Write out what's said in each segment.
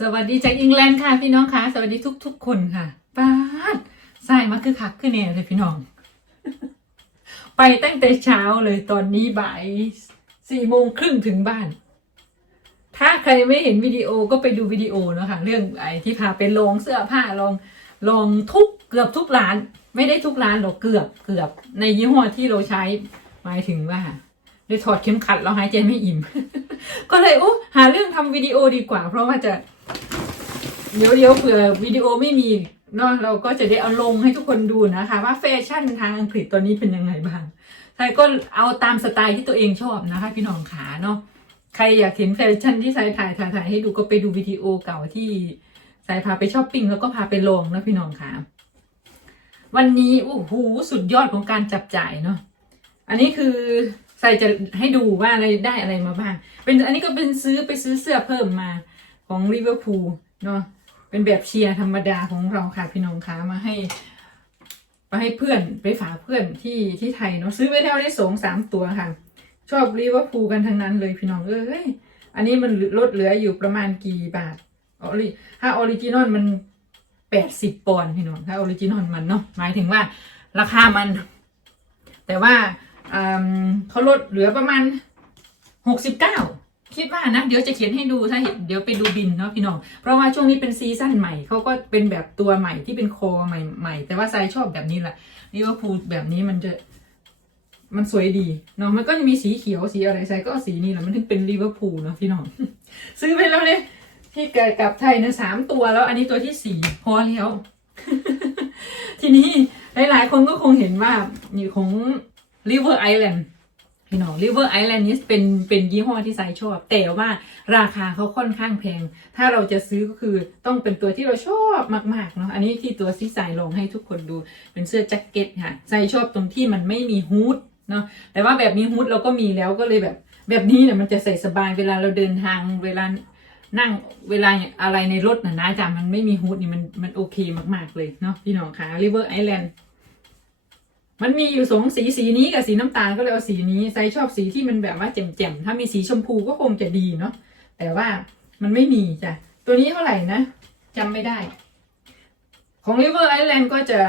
สวัสดีจากอังกฤษค่ะพี่น้องค่ะ สวัสดีทุก ๆ คนค่ะป้าดใส่มาคือคักคือแน่เลยพี่น้อง ไปตั้งแต่เช้าเลยตอนนี้บ่ายสี่โมงครึ่งถึงบ้าน ถ้าใครไม่เห็นวิดีโอก็ไปดูวิดีโอเนอะคะเรื่องไอ้ที่พาไปลองเสื้อผ้าลองลองทุกเกือบทุกร้าน ไม่ได้ทุกร้านหรอกเกือบเกือบในยี่ห้อที่เราใช้หมายถึงว่าได้ถอดเข็มขัดแล้วหายใจไม่อิ่ม ก็เลยโอ้หาเรื่องทำวิดีโอดีกว่า เพราะว่าจะ เดี๋ยวเดี๋ยวเผื่อวิดีโอไม่มีเนาะเราก็จะได้เอาลงให้ทุกคนดูนะคะ ว่าแฟชั่นทางอังกฤษตอนนี้เป็นยังไงบ้างใครก็เอาตามสไตล์ที่ตัวเองชอบนะคะ พี่น้องขาเนาะใครอยากเห็นแฟชั่นที่สายถ่ายถ่ายถ่ายให้ดูก็ไปดูวิดีโอเก่าที่สายพาไปช้อปปิ้งแล้วก็พาไปลงนะพี่น้องขาวันนี้โอ้โหสุดยอดของการจับจ่ายเนาะอันนี้คือใส่จะให้ดูว่าอะไรได้อะไรมาบ้าง เป็นอันนี้ก็เป็นซื้อไปซื้อเสื้อเพิ่มมาของลิเวอร์พูลเนาะ เป็นแบบเชียร์ธรรมดาของเราค่ะพี่น้องคะมาให้มาให้เพื่อนไปฝากเพื่อนที่ที่ไทยเนาะซื้อไปแล้วได้สองสามตัวค่ะ ชอบลิเวอร์พูลกันทั้งนั้นเลยพี่น้องเอ้ยอันนี้มันลดเหลืออยู่ประมาณกี่บาทออริถ้าออริจินอลมันแปดสิบปอนด์พี่น้องถ้าออริจินอลมันเนาะหมายถึงว่าราคามัน แต่ว่าอืมเขาลดเหลือประมาณหกสิบเก้า คิดว่านะเดี๋ยวจะเขียนให้ดูถ้าเห็นเดี๋ยวไปดูบินเนาะพี่น้อง เพราะว่าช่วงนี้เป็นซีซั่นใหม่เขาก็เป็นแบบตัวใหม่ที่เป็นคอใหม่ใหม่แต่ว่าทรายชอบแบบนี้แหละลิเวอร์พูแบบนี้มันจะมันสวยดีเนาะมันก็จะมีสีเขียวสีอะไรทรายก็สีนี้แหละมันถึงเป็นลิเวอร์พูลเนาะพี่น้อง ซื้อไปแล้วเนี่ยที่เกิดกับไทยนะสามตัวแล้ว อันนี้ตัวที่สี่พอแล้วทีนี้หลาย ๆ คนก็คงเห็นว่านี่ของ River Island พี่น้อง River Island นี้เป็นเป็นยี่ห้อที่ไซชอบ แต่ว่าราคาเขาค่อนข้างแพง ถ้าเราจะซื้อก็คือต้องเป็นตัวที่เราชอบมากๆเนาะอันนี้ที่ตัวที่ใส่ลองให้ทุกคนดูเป็นเสื้อแจ็คเก็ตค่ะใส่ชอบตรงที่มันไม่มีฮูดเนาะแต่ว่าแบบมีฮูดเราก็มีแล้วก็เลยแบบ แบบนี้เนี่ยมันจะใส่สบายเวลาเราเดินทางเวลานั่งเวลาอะไรในรถนะนะจ๊ะมันไม่มีฮูดนี่มันมันโอเคมากๆเลยเนาะพี่น้องค่ะ River Island มันมีอยู่สองสีสีนี้กับสีน้ำตาลก็เลยเอาสีนี้ไซชอบสีที่มันแบบว่าแจ่มๆถ้ามีสีชมพูก็คงจะดีเนาะแต่ว่ามันไม่มีจ้ะตัวนี้เท่าไหร่นะจำไม่ได้ ของ River Island ก็จะ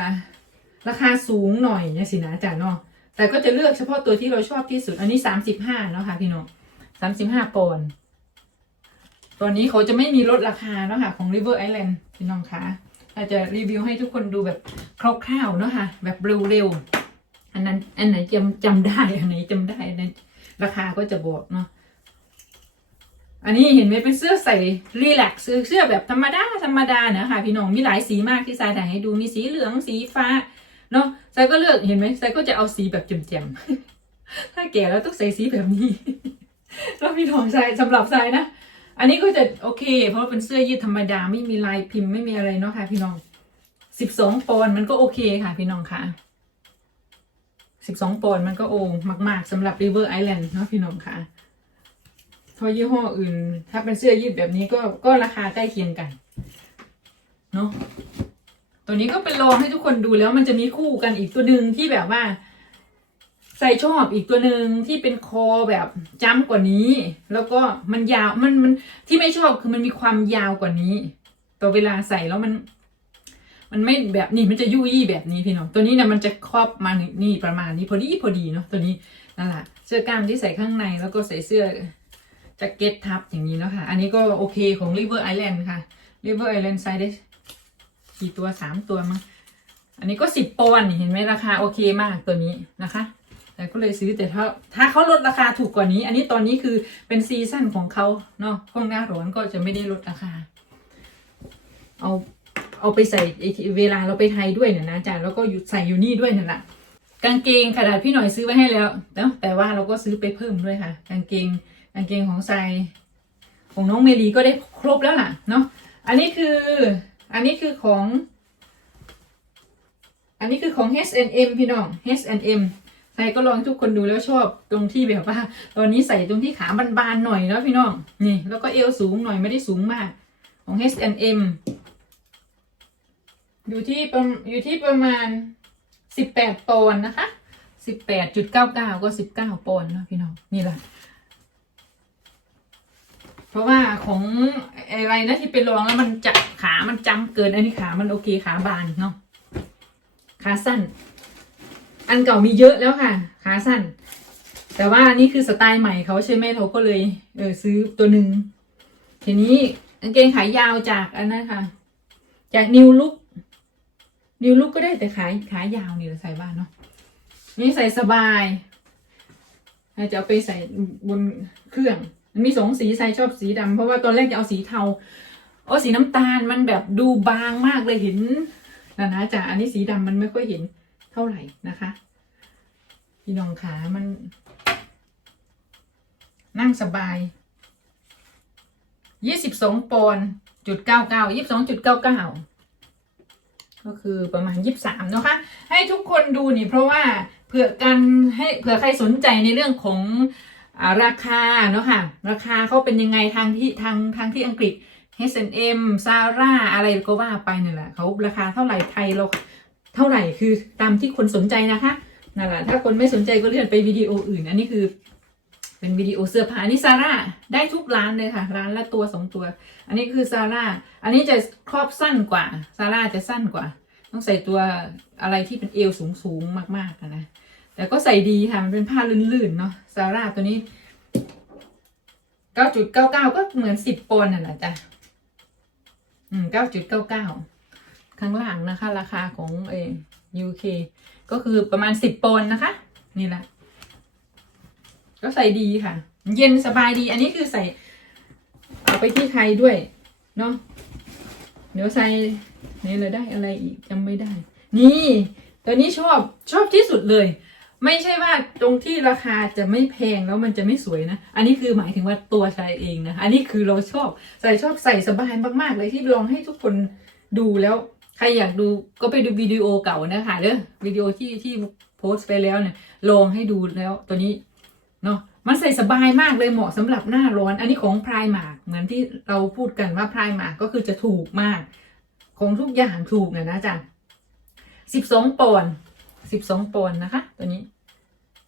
ราคาสูงหน่อยเนี่ยสินะจ๊ะเนาะแต่ก็จะเลือกเฉพาะตัวที่เราชอบที่สุด อันนี้สามสิบห้าเนาะค่ะพี่น้องสามสิบห้าปอนด์ตัวนี้เขาจะไม่มีลดราคาเนาะค่ะของ River Island พี่น้องคะอาจจะรีวิวให้ทุกคนดูแบบคร่าวๆเนาะค่ะแบบเร็วๆ อันนั้น อันไหนจำจำได้ อันไหนจำได้อันนั้นราคาก็จะบอกเนาะ อันนี้เห็นไหมเป็นเสื้อใส่รีแลกซ์เสื้อแบบธรรมดาธรรมดาเนอะค่ะพี่น้องมีหลายสีมากที่ทรายถ่ายให้ดูมีสีเหลืองสีฟ้าเนาะทรายก็เลือกเห็นไหมทรายก็จะเอาสีแบบแจ่มๆถ้าแก่แล้วต้องใส่สีแบบนี้แล้วพี่น้องทรายสำหรับทรายนะอันนี้ก็จะโอเค เพราะว่าเป็นเสื้อยืดธรรมดาไม่มีลายพิมพ์ไม่มีอะไรเนาะค่ะพี่น้องสิบสองปอนด์มันก็โอเคค่ะพี่น้องค่ะ สิบสองปอนด์มันก็โอ้มาก ๆสำหรับ River Island เนาะพี่น้องค่ะเพราะยี่ห้ออื่น ถ้าเป็นเสื้อยืดแบบนี้ก็ก็ราคาใกล้เคียงกันเนาะตัวนี้ก็เป็นลองให้ทุกคนดูแล้วมันจะมีคู่กันอีกตัวหนึ่งที่แบบว่า ใส่ชอบอีกตัวหนึ่งที่เป็นคอแบบจ้ำกว่านี้ แล้วก็มันยาวมันมันที่ไม่ชอบคือมันมีความยาวกว่านี้ต่อเวลาใส่แล้วมัน มันไม่แบบนี้มันจะยุ่ยี่แบบนี้พี่น้องตัวนี้เนี่ยมันจะครอบมานี่ประมาณนี้พอดีพอดีเนาะตัวนี้นั่นแหละเสื้อกล้ามที่ใส่ข้างในแล้วก็ใส่เสื้อแจ็คเก็ตทับอย่างนี้เนาะค่ะ อันนี้ก็โอเคของ River Island ค่ะ River Island ใส่ได้กี่ตัวสามตัวมั้งอันนี้ก็สิบปอนด์เห็นไหมราคาโอเคมากตัวนี้นะคะแต่ก็เลยซื้อแต่ถ้าถ้าเขาลดราคาถูกกว่านี้ อันนี้ตอนนี้คือเป็นซีซั่นของเขาเนาะช่วงหน้าร้อนก็จะไม่ได้ลดราคา เอา เอาไปใส่เวลาเราไปไทยด้วยเนี่ยนะจ๊ะแล้วก็ใส่อยู่นี่ด้วยนั่นแหละกางเกงขนาดพี่หน่อยซื้อไว้ให้แล้วเนาะแต่ว่าเราก็ซื้อไปเพิ่มด้วยค่ะ กางเกงกางเกงของทรายของน้องเมลีก็ได้ครบแล้วล่ะเนาะอันนี้คืออันนี้คือของ อันนี้คือของ H&M พี่น้อง H&M ใส่ก็ลองทุกคนดูแล้วชอบตรงที่แบบว่า ตอนนี้ใส่ตรงที่ขาบานๆหน่อยเนาะพี่น้องนี่ แล้วก็เอวสูงหน่อยไม่ได้สูงมากของ H&M อยู่ที่ประอยู่ที่ประมาณสิบแปดปอนด์นะคะสิบแปดจุดเก้าเก้าก็สิบเก้าปอนด์นะพี่น้องนี่แหละเพราะว่าของอะไรนะที่เป็นรองแล้วมันจับขามันจำเกินอันนี้ขามันโอเคขาบานเนาะขาสั้น อันเก่ามีเยอะแล้วค่ะ ขาสั้น แต่ว่านี่คือสไตล์ใหม่เขาใช่ไหมเขาก็เลยเออซื้อตัวหนึ่งทีนี้กางเกงขายาวจากอันนั้นค่ะ จากนิวลุก นิวลุกก็ได้แต่ขายขายาวนี่เราใส่บ้านเนาะนี่ใส่สบายจะเอาไปใส่บนเครื่องมันมีสองสีใส่ชอบสีดำเพราะว่าตอนแรกจะเอาสีเทาเอาสีน้ำตาลมันแบบดูบางมากเลยเห็นนะนะจ้ะอันนี้สีดำมันไม่ค่อยเห็นเท่าไหร่นะคะพี่น้องขามัน นั่งสบายยี่สิบสองปอนด์จุดเก้าเก้ายี่สิบสองจุดเก้าเก้า ก็คือประมาณยี่สิบสามนะคะ ให้ทุกคนดูนี่เพราะว่าเผื่อกันให้เผื่อใครสนใจในเรื่องของอราคาเนาะค่ะราคาเขาเป็นยังไงทางที่ทางทางที่อังกฤษ H&M Zara อะไรก็ว่าไปนี่แหละเขาราคาเท่าไหร่ไทยเราเท่าไหร่คือตามที่คนสนใจนะคะนั่นแหละถ้าคนไม่สนใจก็เลื่อนไปวิดีโออื่น อันนี้คือ เป็นวิดีโอเสื้อผ้าอันนี้ซาร่าได้ทุกร้านเลยค่ะ ร้านละตัวสองตัว อันนี้คือซาร่าอันนี้จะครอบสั้นกว่าซาร่าจะสั้นกว่า ต้องใส่ตัวอะไรที่เป็นเอวสูงสูงๆมากๆนะแต่ก็ใส่ดีค่ะมันเป็นผ้าลื่นๆเนาะซาร่าตัวนี้9.99ก็เหมือน10ปอนด์น่ะนะจ๊ะอืม9.99ข้างล่างนะคะ ราคาของเอ UK ก็คือประมาณ10ปอนด์นะคะ นี่แหละ ก็ใส่ดีค่ะ เย็นสบายดี อันนี้คือใส่ เอาไปที่ใครด้วย เนาะเดี๋ยวใส่นี่เราได้อะไรอีกจำไม่ได้ นี่ ตัวนี้ชอบชอบที่สุดเลย ไม่ใช่ว่าตรงที่ราคาจะไม่แพงแล้วมันจะไม่สวยนะ อันนี้คือหมายถึงว่าตัวใช้เองนะ อันนี้คือเราชอบใส่ชอบใส่สบายมากๆเลยที่ลองให้ทุกคนดูแล้ว ใครอยากดูก็ไปดูวิดีโอเก่านะคะเด้อวิดีโอที่ที่โพสไปแล้วเนี่ยลองให้ดูแล้วตัวนี้ เนาะมันใส่สบายมากเลยเหมาะสำหรับหน้าร้อน อันนี้ของพรายมากเหมือนที่เราพูดกันว่าพรายมากก็คือจะถูกมาก ของทุกอย่างถูกนะนะจ๊ะสิบสองปอนสิบสองปอนนะคะ ตัวนี้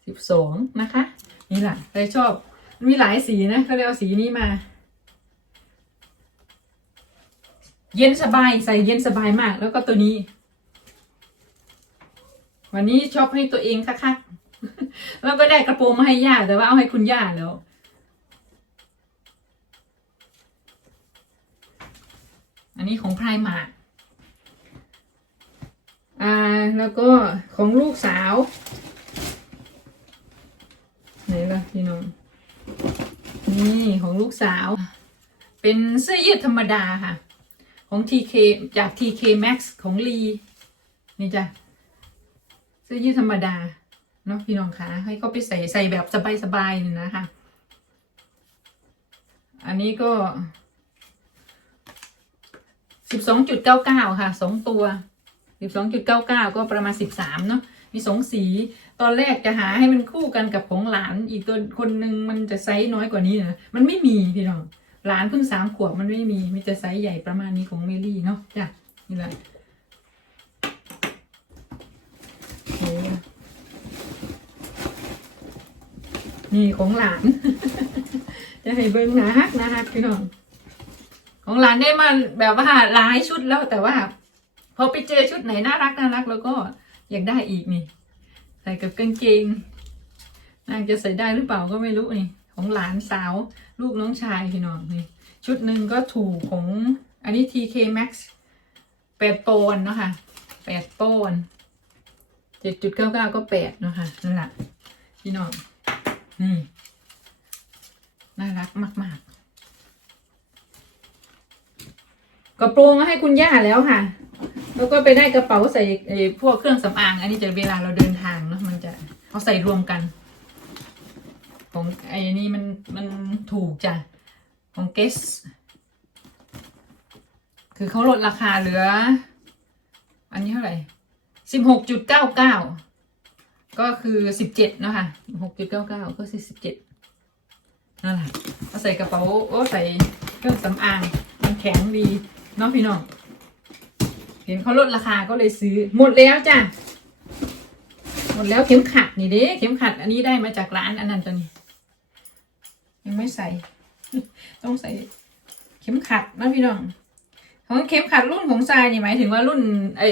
สิบสองนะคะ นี่แหละใครชอบมีหลายสีนะเขาเลยเอาสีนี้มา เย็นสบายใส่เย็นสบายมาก แล้วก็ตัวนี้ วันนี้ชอบให้ตัวเองคักๆแล้ วก็ได้กระโปรงมาให้ย่าแต่ว่าเอาให้คุณย่าแล้ว อันนี้ของพรายมากอ่าแล้วก็ของลูกสาวไหนล่ะพี่น้องนี่ของลูกสาว เป็นเสื้อยืดธรรมดาค่ะ ของ TK จาก TK Max ของลีนี่จ้ะเสื้อยืดธรรมดา เนาะพี่น้องคะให้เขาไปใส่ใส่แบบสบายๆนี่นะคะ อันนี้ก็สิบสองจุดเก้าเก้าค่ะสองตัวสิบสองจุดเก้าเก้าก็ประมาณสิบสามเนาะมีสองสี ตอนแรกจะหาให้มันคู่กันกับของหลานอีกตัวคนหนึ่งมันจะไซส์น้อยกว่านี้นะมันไม่มีพี่น้องหลานเพิ่งสามขวบมันไม่มีมีแต่ไซส์ใหญ่ประมาณนี้ของเมลี่เนาะจ้ะนี่แหละโอ้ นี่ของหลาน จะให้เบิ้งนะฮักนะฮักพี่น้อง ของหลานได้มาแบบว่าหลายชุดแล้วแต่ว่า พอไปเจอชุดไหนน่ารักน่ารักแล้วก็อยากได้อีกนี่ ใส่กับกางเกงนางจะใส่ได้หรือเปล่าก็ไม่รู้นี่ ของหลานสาวลูกน้องชายพี่น้องนี่ ชุดหนึ่งก็ถูกของอันนี้ TK Max แปดปอนเนาะค่ะแปดปอนเจ็ดจุดเก้าเก้าก็แปดเนาะค่ะนั่นแหละพี่น้อง นี่น่ารักมาก ๆ กระโปรงให้คุณย่าแล้วค่ะ แล้วก็ไปได้กระเป๋าใส่พวกเครื่องสำอาง อันนี้จะเวลาเราเดินทางเนาะมันจะเอาใส่รวมกัน ของไอ้นี่มันมันถูกจ้ะ ของเกส คือเขาลดราคาเหลือ อันนี้เท่าไหร่สิบหกจุดเก้าเก้า ก็คือสิบเจ็ดนะคะหกจุดเก้าเก้าก็คือสิบเจ็ดนั่นแหละเอาใส่กระเป๋าโอ้ใส่เครื่องสำอางมันแข็งดีเนาะพี่น้อง เห็นเขาลดราคาก็เลยซื้อหมดแล้วจ้ะ หมดแล้วเข็มขัดนี่เด้เข็มขัดอันนี้ได้มาจากร้านอันนั้นตัวนี้ ยังไม่ใส่ ต้องใส่เข็มขัดนะพี่น้อง ของเข็มขัดรุ่นของทรายนี่หมายถึงว่ารุ่นไอ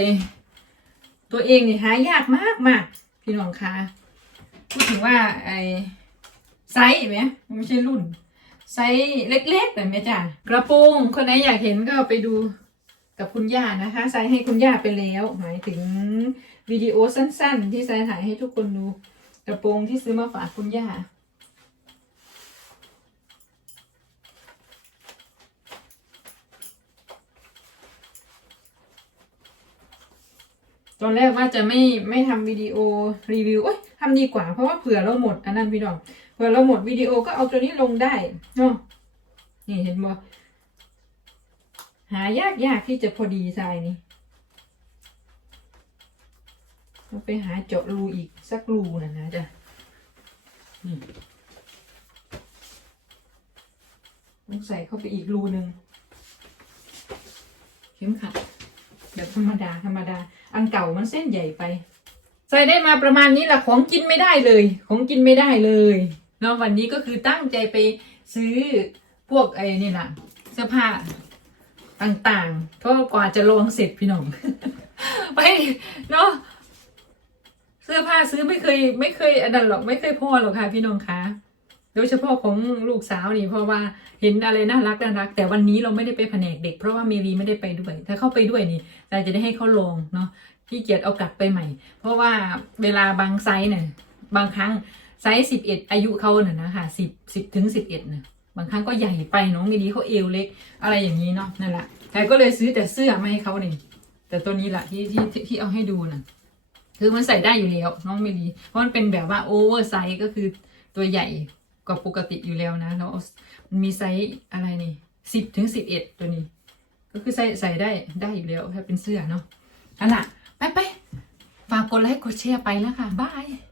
ตัวเองนี่หายากมากมาก พี่น้องคะพูดถึงว่าไอไซส์ไหมมันไม่ใช่รุ่น ไซส์เล็กๆแบบนี้จ้ะกระโปรงคนไหนอยากเห็นก็ไปดูกับคุณย่านะคะไซส์ให้คุณย่าไปแล้ว หมายถึงวิดีโอสั้นๆ ที่ไซส์ถ่ายให้ทุกคนดูกระโปรงที่ซื้อมาฝากคุณย่า ตอนแรกว่าจะไม่ไม่ทำวิดีโอรีวิวเอ้ยทำดีกว่า เพราะว่าเผื่อเราหมดอันนั้นพี่น้องเผื่อเราหมดวิดีโอก็เอาตัวนี้ลงได้เนาะนี่เห็นบ่หายากยากที่จะพอดีทรายนี่เราไปหาเจาะรูอีกสักรูนะนะจ๊ะต้องใส่เข้าไปอีกรูหนึ่งเข็มขัดแบบธรรมดาธรรมดา อันเก่ามันเส้นใหญ่ไป ใส่ได้มาประมาณนี้แหละของกินไม่ได้เลย ของกินไม่ได้เลยเนาะวันนี้ก็คือตั้งใจไปซื้อพวกไอ้นี่แหละเสื้อผ้าต่างๆ เพราะกว่าจะลองเสร็จพี่น้อง ไปเนาะเสื้อผ้าซื้อไม่เคย ไม่เคยอันนั้นหรอกไม่เคยพอหรอกค่ะพี่น้องคะ โดยเฉพาะของลูกสาวนี่เพราะว่าเห็นอะไรน่ารักน่ารัก แต่วันนี้เราไม่ได้ไปแผนกเด็กเพราะว่าเมรีไม่ได้ไปด้วย ถ้าเข้าไปด้วยนี่เราจะได้ให้เขาลงเนาะขี้เกียจเอากลับไปใหม่ เพราะว่าเวลาบางไซส์เนี่ยบางครั้งไซส์สิบเอ็ดอายุเขาเนี่ยนะคะสิบสิบถึงสิบเอ็ดเนี่ยบางครั้งก็ใหญ่ไปน้องมีดีเขาเอวเล็ก อะไรอย่างนี้เนาะนั่นแหละแต่ก็เลยซื้อแต่เสื้อมาให้เขาเนี่ยแต่ตัวนี้แหละที่ที่ที่เอาให้ดูน่ะคือมันใส่ได้อยู่แล้วน้องไม่ดีเพราะมันเป็นแบบว่าโอเวอร์ไซส์ก็คือตัวใหญ่ กว่าปกติอยู่แล้วนะแล้วมันมีไซส์อะไรนี่สิบถึงสิบเอ็ดตัวนี้ ก็คือใส่ใส่ได้ได้อยู่แล้วถ้าเป็นเสื้อเนาะนั่นแหละไปไปฝากกดไลค์กดแชร์ไปแล้วค่ะบาย